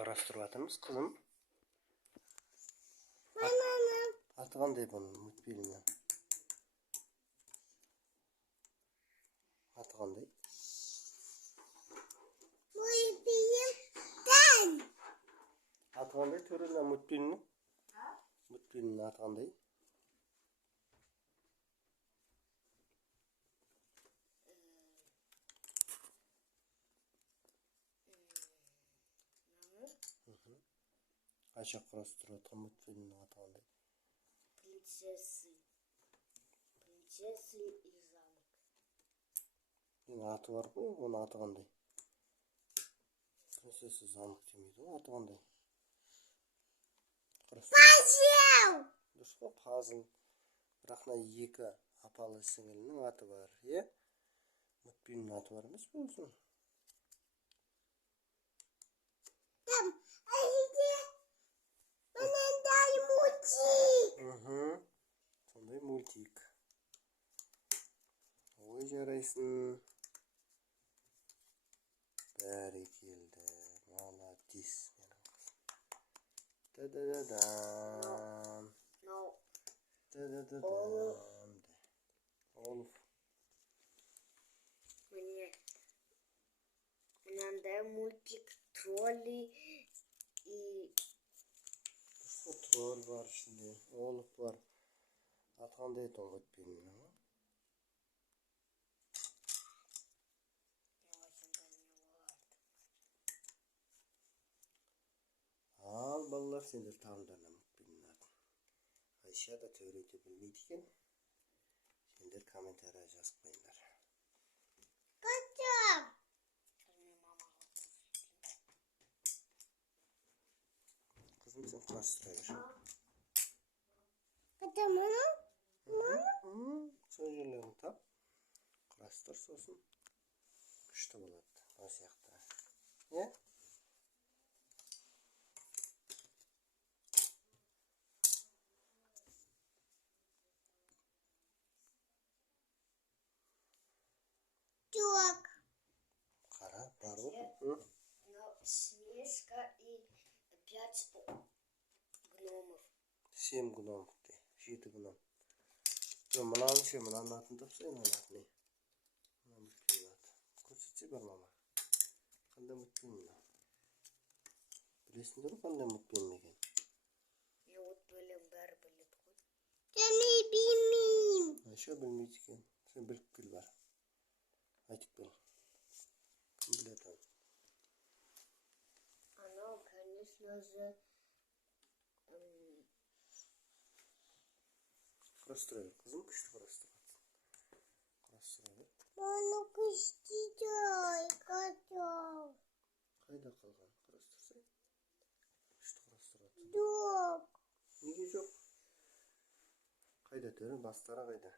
Araştırıp atırmız kızım. Banana. Atı qanday bunun mutbilmi? Atı qanday? Mutbilimden. Atı qanday töründen mutbilmi? Mutbilmin atı qanday? Qancha qurashtirib atgan mutbilmin atı qanday? Принцессы и замок. Yine atı var bu, onun atı qanday? Prinsessa zamok demeydi, o atı qanday? Puzzle. Dұрыс қой, puzzle. Бірақ мына екі апалы сіңілінің аты бар, иә? Мутбилмнің аты бар емес пе өзінің? Там, әйде, мынандай мультик. Сондай мультик. Ой, жарайсың. Бәрекелді. Молодец. Та-да-да-дам. Та-да-да-дам. Олов. Мынандай мультик, тролли и... Тролл бар ішінде, олов бар. Аты қандай екен мультфильмнің? Ал балалар, сендер табыңдар мультфильмнің атын. Айша да төреде білмейді екен. Сендер комментария жазып қойыңдар. Потом. Қызым, сен құрастыра бер. Потом onu. Сол жерлерін тап, құрастыр, сосын күшті болады. О сияқты. Е? Так. Қара, бар ғой. Снежка и 5 гномов. 7 гном. 7 гном. Мынаның ше, мынаның атын тапса, мынаның атын не? Мынаның мультфильм аты. Көрсетсе бар мама. Қандай мультфильм мына? Білесіңдер қандай мультфильм екен? Я вот бөлім бәрі біледі ғой. Және білмеймін. Айша білмейді екен. Сен біліп кел бар. Айтып кел. Кім біледі оны? Анау, конечно же, Құрастыра бер, қызым, күшті құрастыра. Құрастыра бер. оны күштейді, қатау. Қайда қалған? Құрастырсай. Күшті құрастыра. Жоқ. Неге жоқ? Қайда төрін, бастары қайда?